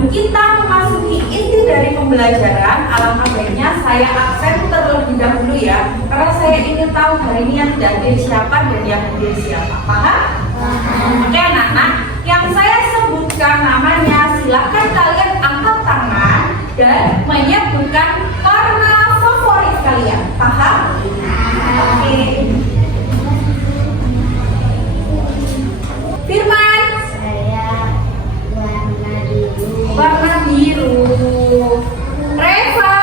sebelum kita memasuki inti dari pembelajaran, alangkah baiknya saya absen terlebih dahulu ya, karena saya ingin tahu hari ini yang tidak hadir siapa dan yang hadir siapa. Paham? Oke anak-anak, yang saya sebutkan namanya silakan kalian angkat tangan dan menyebutkan warna favorit kalian. Paham? Oke. Firman. Saya warna biru. Warna biru. Reva.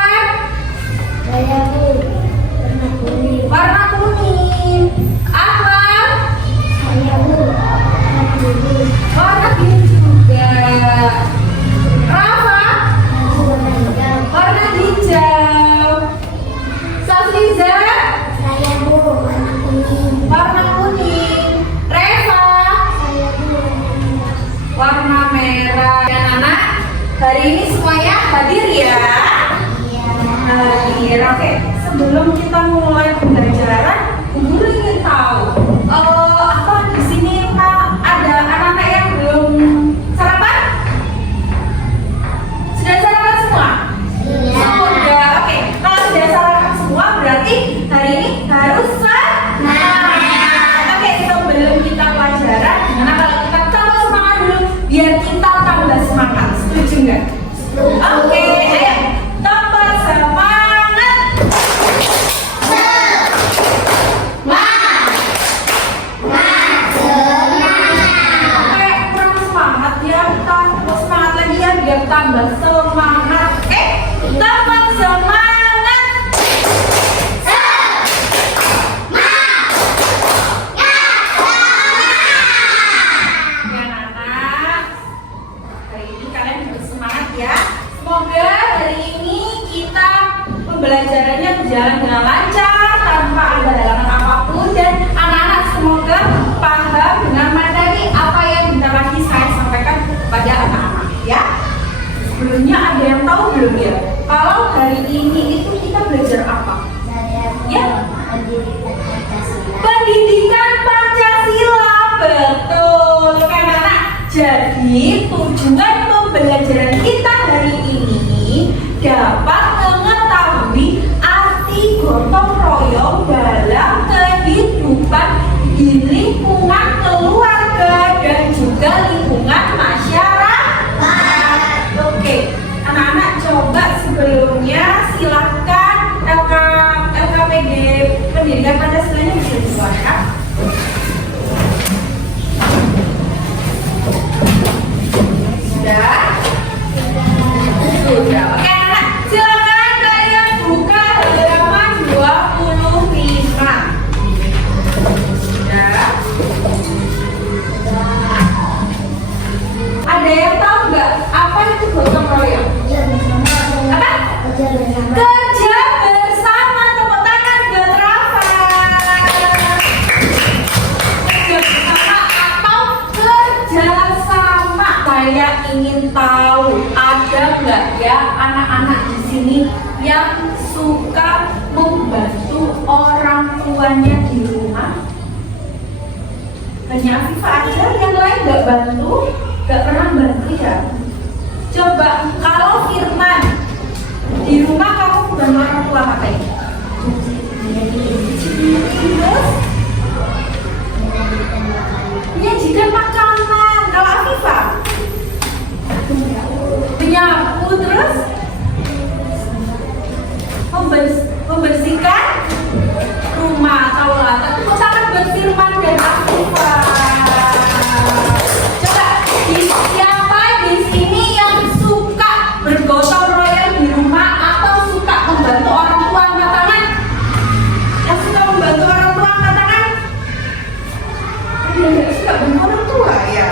Saya warna kuning. Warna kuning. Ahmad. Saya warna biru. Warna biru juga. Rafa. Warna hijau. Warna hijau. Safriza. Saya warna kuning. Warna kuning. Reva. Saya Warna merah. Dan anak, hari ini semuanya hadir ya? Hadir. Oke, sebelum kita mulai pembelajaran, guru ingin tahu apa di sini Pak ada anak-anak yang belum sarapan? Sudah sarapan semua? Sudah. Oke, kalau sudah sarapan semua berarti hari ini harus semangat. Oke, sebelum kita pelajaran, gimana kalau kita tambah semangat dulu biar kita tambah semangat? Setuju nggak? Oke, ayo tambah semangat. Kayak kurang semangat ya, tambah semangat lagi ya biar tambah semangat. Tambah semangat. Anak-anak, hari ini kalian harus semangat ya. Semoga hari ini kita pembelajarannya berjalan dengan lancar tanpa ada halangan apapun, dan anak-anak semoga paham dengan materi apa yang bentar lagi saya sampaikan kepada anak-anak ya. Sebelumnya ada yang tahu belum ya? Kalau hari ini itu kita belajar apa? Ya? Pendidikan Pancasila, betul kan anak? Jadi tujuan pembelajaran kita hari ini dapat mengetahui arti gotong royong dalam kehidupan di lingkungan keluarga dan juga lingkungan masyarakat. Oke, anak-anak coba sebelumnya silakan LKPD Pendidikan Pancasila bisa dikeluarkan. Sudah? Sudah. Oke anak, silakan kalian buka halaman 25. Sudah? Ada yang tahu nggak apa itu gotong royong? Apa? Kerja bersama. Tepuk tangan buat Rafa. Kerja bersama atau kerja sama. Saya ingin tahu ada nggak ya anak-anak di sini yang suka membantu orang tuanya di rumah? Hanya Afifah aja, yang lain nggak bantu, nggak pernah bantu ya. Coba kalau Firman di rumah kamu bantu orang tua ngapain? Terus menyajikan makanan. Kalau Afifah menyapu, terus membersihkan rumah. Kalau tepuk tangan buat Firman dan Afifah. Coba siapa di sini yang suka bergotong royong di rumah atau suka membantu orang tua? Angkat tangan. Yang suka membantu orang tua angkat tangan. Ada yang suka bantu orang tua ya?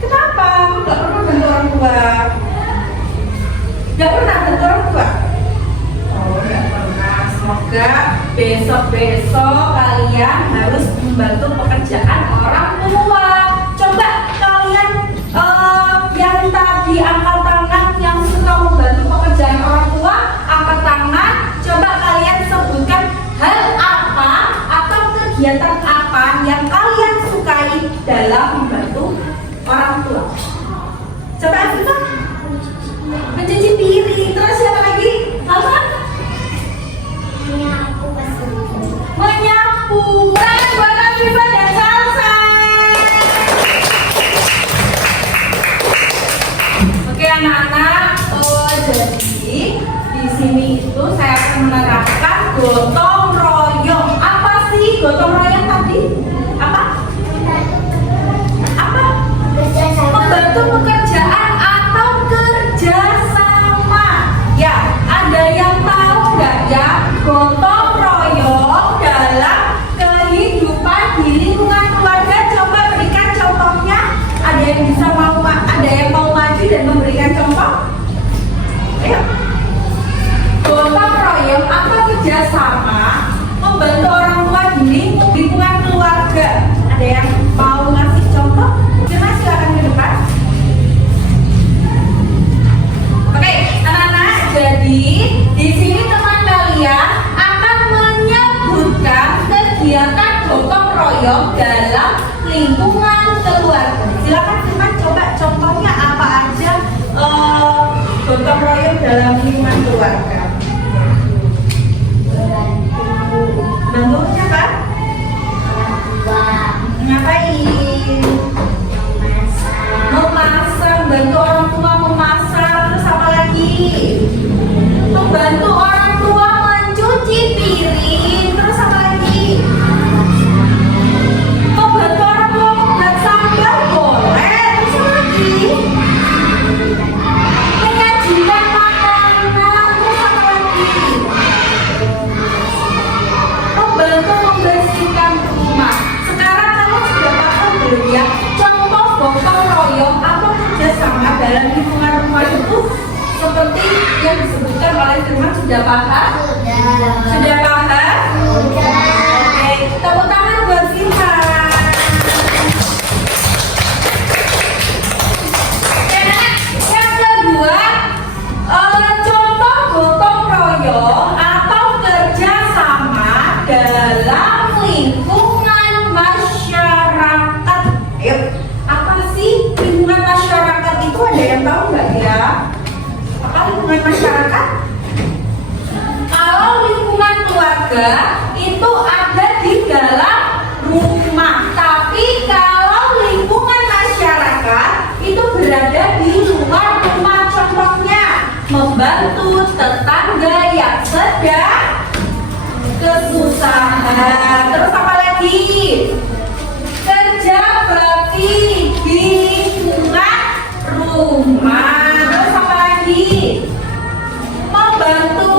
Kenapa? Nggak pernah bantu orang tua? Nggak pernah bantu orang tua? Oh, nggak pernah. Semoga besok-besok kalian harus membantu pekerjaan orang tua. Coba kalian yang tadi angkat tangan yang suka membantu pekerjaan orang tua, angkat tangan. Coba kalian sebutkan hal apa atau kegiatan apa yang kalian sukai dalam membantu orang tua. Coba Afifah. Jadi di sini itu saya akan menerapkan gotong royong. Apa sih gotong royong tadi? Apa? Apa? Membantu pekerjaan atau kerjasama. Ya, ada yang tahu nggak ya gotong royong dalam kehidupan di lingkungan keluarga? Coba berikan contohnya. Ada yang mau maju dan memberikan contoh? Ayo. Gotong royong atau kerjasama membantu orang tua di lingkungan keluarga. Ada yang mau ngasih contoh? Silakan ke depan. Oke, anak-anak, jadi di sini teman kalian akan menyebutkan kegiatan gotong royong dalam lingkungan keluarga. Silakan teman coba contohnya apa aja gotong royong dalam lingkungan keluarga. Bantu siapa? Ngapain? Memasak, bantu orang tua memasak, terus apa lagi? Membantu orang tua mencuci piring, terus apa lagi? Membantu orang tua membuat sambal boleh, terus apa lagi? Menyajikan makanan, terus apa lagi? Membantu membersihkan rumah. Sekarang kamu sudah paham belum ya? Contoh gotong royong atau kerjasama dalam lingkungan rumah itu seperti yang disebutkan oleh Firman. Sudah paham? Sudah paham? Oke, tepuk tangan buat Firman. Yang kedua, contoh gotong royong atau kerjasama dalam lingkungan masyarakat. Ayo, apa sih lingkungan masyarakat itu? Ada yang tahu nggak ya? Apa lingkungan masyarakat? Kalau lingkungan keluarga itu ada di dalam rumah, tapi kalau lingkungan masyarakat itu berada di luar rumah. Contohnya membantu tetangga yang sedang kesusahan. Terus apa lagi? Kerja bakti di lingkungan rumah. Terus apa lagi? Membantu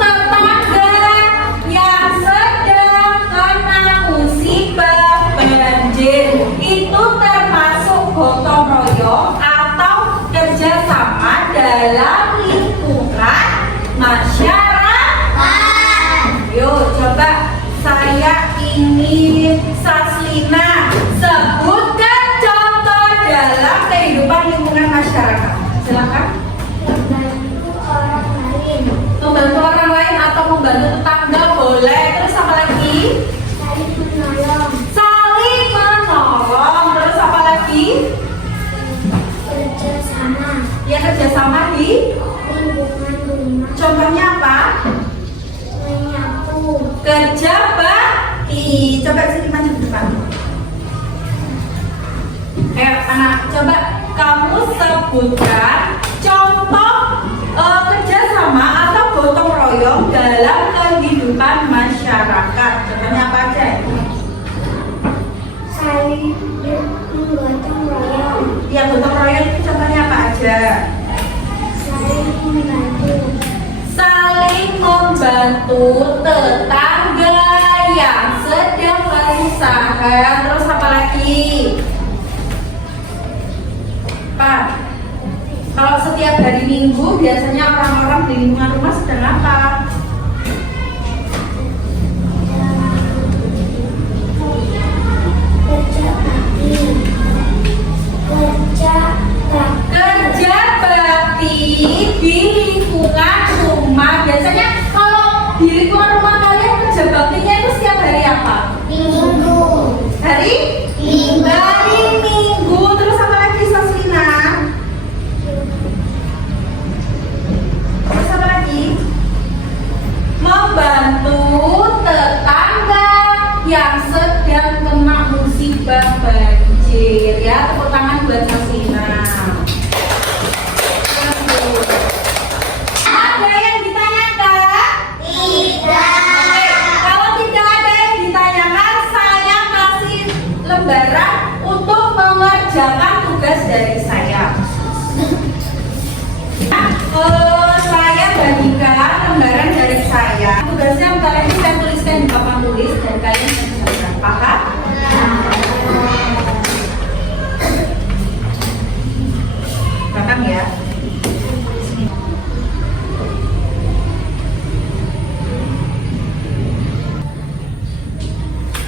tetangga yang sedang kena musibah banjir. Itu termasuk gotong royong atau kerjasama dalam lingkungan masyarakat. Yuk coba, saya ingin Saslina sebutkan contoh dalam kehidupan lingkungan masyarakat. Silakan. Membantu orang lain atau membantu tetangga boleh. Terus apa lagi? Saling menolong. Terus apa lagi? Kerjasama Ya, kerjasama di lingkungan rumah, contohnya apa? menyapu, Kerja bakti. Coba sini maju ke depan. Anak, coba kamu sebutkan contoh kerjasama atau gotong royong dalam kehidupan masyarakat. Contohnya apa aja? saling gotong royong, Ya, gotong royong itu contohnya apa aja? saling membantu, Saling membantu tetangga yang sedang kesusahan. Terus apa lagi? Pak, kalau setiap hari Minggu biasanya orang-orang di lingkungan rumah sedang apa? kerja bakti, Kerja bakti di lingkungan rumah. Biasanya kalau di lingkungan rumah kalian kerja baktinya itu setiap hari apa? minggu, Hari Minggu. Terus apa lagi, Saslina? Terus apa lagi?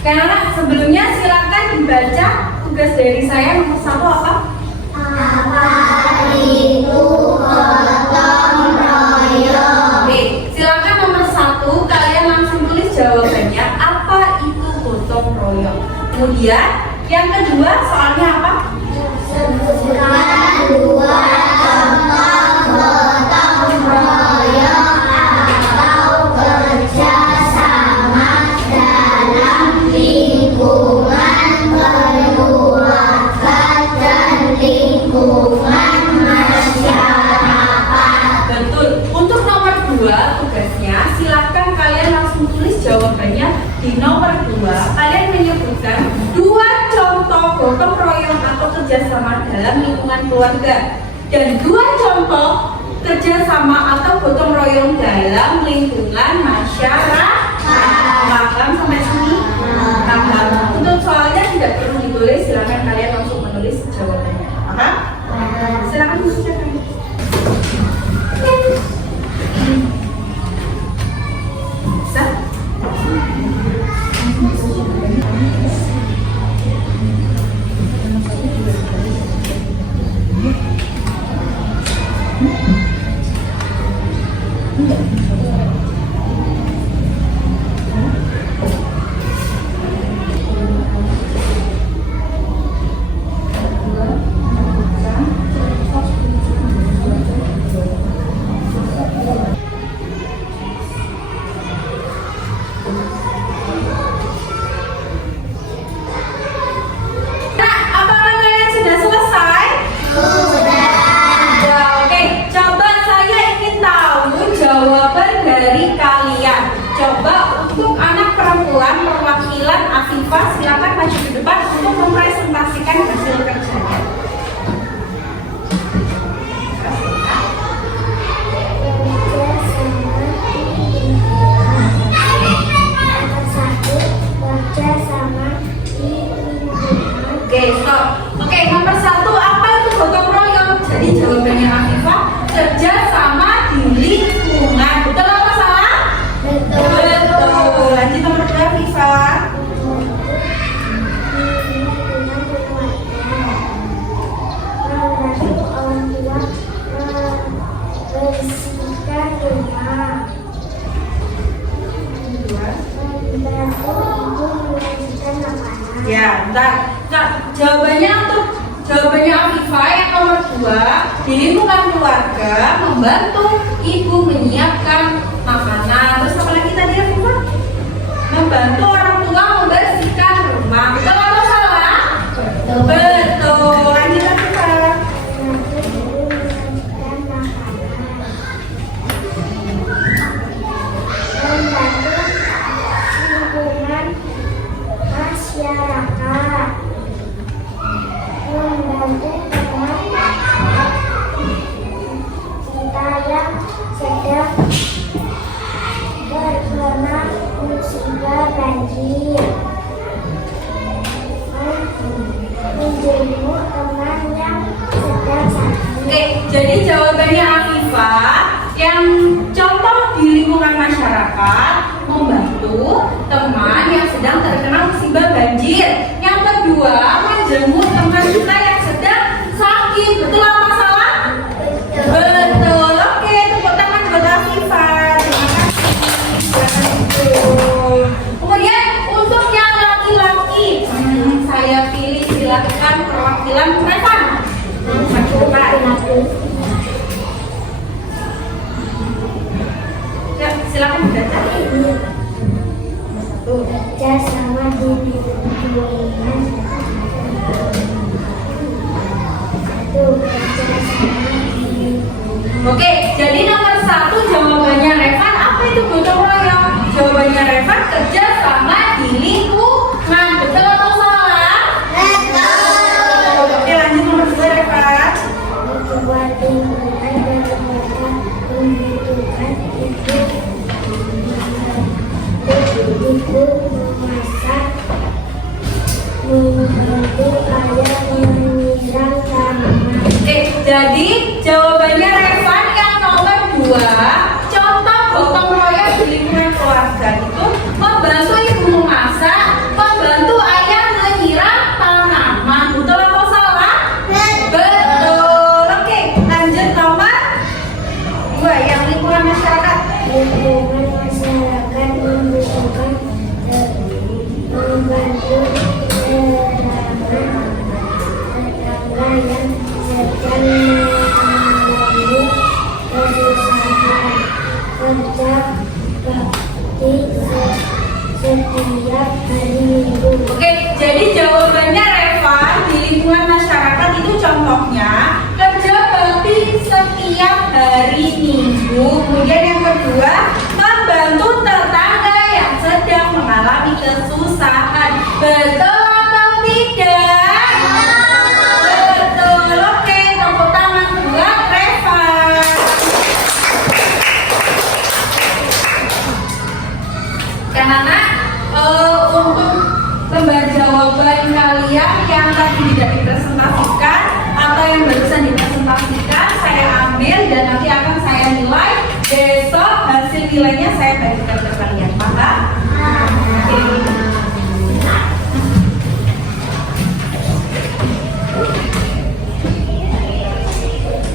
Anak-anak, sebelumnya silakan dibaca tugas dari saya nomor 1 apa? Apa itu gotong royong? Oke, silakan nomor 1 kalian langsung tulis jawabannya apa itu gotong royong. Kemudian yang kedua soalnya apa? Sebutkan 2 contoh gotong royong atau kerja sama dalam lingkungan keluarga dan lingkungan masyarakat. Betul. Untuk nomor 2 tugasnya silakan kalian langsung tulis jawabannya di nomor 2. Kalian menyebutkan 2 contoh gotong royong atau kerjasama dalam lingkungan keluarga dan 2 contoh kerjasama atau gotong royong dalam lingkungan masyarakat. Paham sampai sini? Paham. Untuk soalnya tidak perlu ditulis, silakan kalian langsung menulis jawabannya. Paham? Silakan dikerjakan. Bisa? Nah, apakah kalian sudah selesai? Sudah. Oke, coba saya ingin tahu jawaban dari kalian. Coba untuk anak perempuan perwakilan Afifah silakan maju ke depan untuk mempresentasikan hasil kerjanya. Kerja sama di lingkungan. Oke, stop. Oke, nomor 1 apa itu gotong royong? Jadi jawabannya Afifah kerja sama di lingkungan. Betul apa salah? Betul. Lanjut nomor 2 Afifah. Membantu orang tua membersihkan rumah. Membantu ibu menyajikan makanan. Ya, bentar. Nah, jawabannya Afifah yang nomor 2 di lingkungan keluarga membantu ibu menyiapkan makanan. Terus apa lagi tadi Afifah? Membantu orang tua membersihkan rumah. Betul atau salah? Betul. Lanjut Afifah. Membantu ibu menyajikan makanan. Membantu lingkungan masyarakat. Membantu teman kita yang sedang terkena musibah banjir. Menjenguk teman yang sedang sakit. Oke, jadi jawabannya Afifah yang contoh di lingkungan masyarakat membantu teman yang sedang terkena musibah banjir. Yang kedua, menjenguk teman kita yang sedang sakit. Betul apa salah? Betul. Oke, tepuk tangan buat Afifah. Terima kasih. Silakan duduk. Kemudian untuk yang laki-laki, saya pilih silakan perwakilan Revan. Maju depan. Ya, silakan dibaca. Kerja sama di lingkungan. Kerja sama di lingkungan. Oke, jadi nomor 1 jawabannya Revan apa itu gotong royong? Jawabannya Revan kerja sama di lingkungan. Betul atau salah? Betul. Oke, lanjut nomor 2 Revan. Membuat lingkungan dan lembaga membutuhkan ibu memasak, membantu ayah menyiram tanaman. Oke, jadi jawabannya Revan yang nomor 2. Contoh gotong royong di lingkungan keluarga itu membantu ibu memasak, membantu lingkungan masyarakat membutuhkan membantu tetangga yang sedang mengalami kesusahan kerja bakti setiap hari Minggu. Oke, jadi jawabannya Reva, di lingkungan masyarakat itu contohnya kerja bakti setiap hari Minggu. Kemudian yang kedua, membantu tetangga yang sedang mengalami kesusahan. Betul atau tidak? Betul. Oke, tepuk tangan buat Reva. Karena untuk lembar jawaban kalian yang tadi tidak dipresentasikan atau yang barusan dipresentasikan, saya ambil dan nanti akan saya nilai. Besok hasil nilainya saya bagikan ke kalian, paham?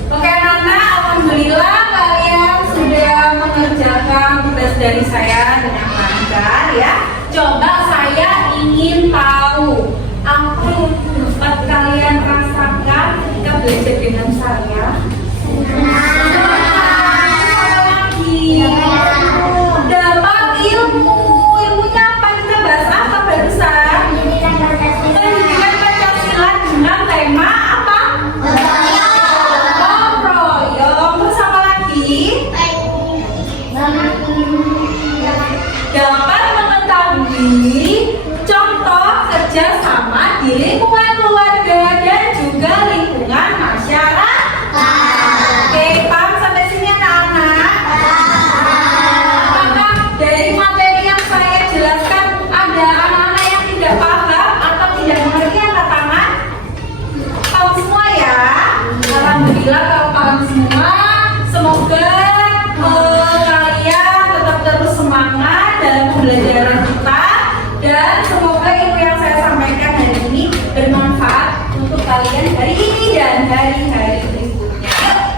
Oke anak-anak, alhamdulillah kalian sudah mengerjakan tugas dari saya dengan lancar ya. Coba saya ingin tahu apa yang dapat kalian rasakan ketika belajar dengan saya. Dapat ilmu. Ilmunya apa? Kita bahas apa barusan? Pendidikan Pancasila dengan tema apa? Royong. Terus apa lagi? Dapat mengetahui contoh kerjasama di lingkungan keluarga dan juga lingkungan masyarakat. Oke, paham sampai sini anak-anak? Apakah dari materi yang saya jelaskan ada anak-anak yang tidak paham atau tidak mengerti? Angkat tangan. Paham semua ya? Alhamdulillah kalau paham semua. Semoga kalian tetap terus semangat dalam pembelajaran kita dan semoga ilmu yang saya sampaikan hari ini bermanfaat untuk kalian hari ini dan hari-hari berikutnya.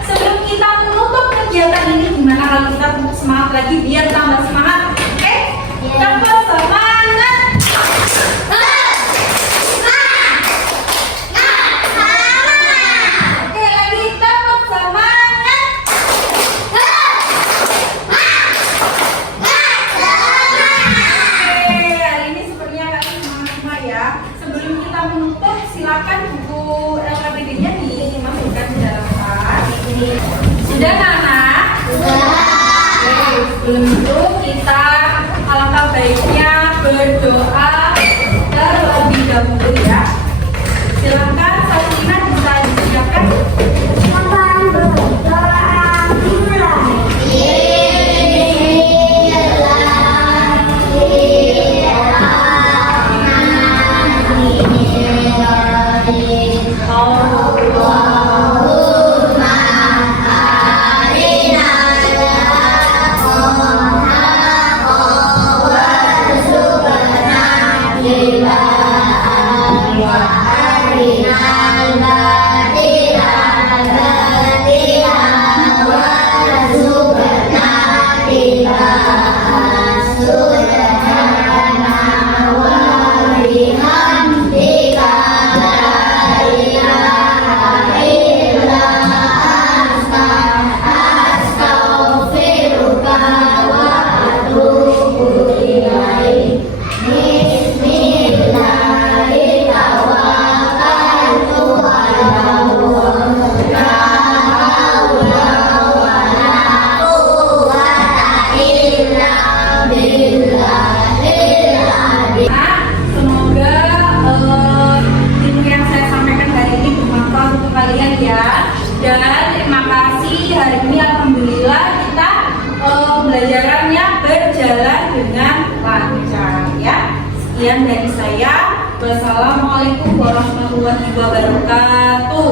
Sebelum kita menutup kegiatan ini, gimana kalau kita tetap semangat lagi biar tambah semangat? Oke? Tambah semangat! Oke, lagi tambah semangat! Hari ini sepertinya kalian semangat semua ya. Sebelum kita menutup, silakan buku LKPD-nya dimasukkan ke dalam tas. Sudah, anak? Oke, sebelum itu kita alangkah baiknya berdoa terlebih dahulu ya. Silakan Sabrina bisa disiapkan. Kapan berdoa dimulai? Semoga ilmu yang saya sampaikan hari ini bermanfaat untuk kalian ya. Dan terima kasih hari ini alhamdulillah kita pembelajarannya berjalan dengan lancar ya. Sekian dari saya. Wassalamualaikum warahmatullahi wabarakatuh.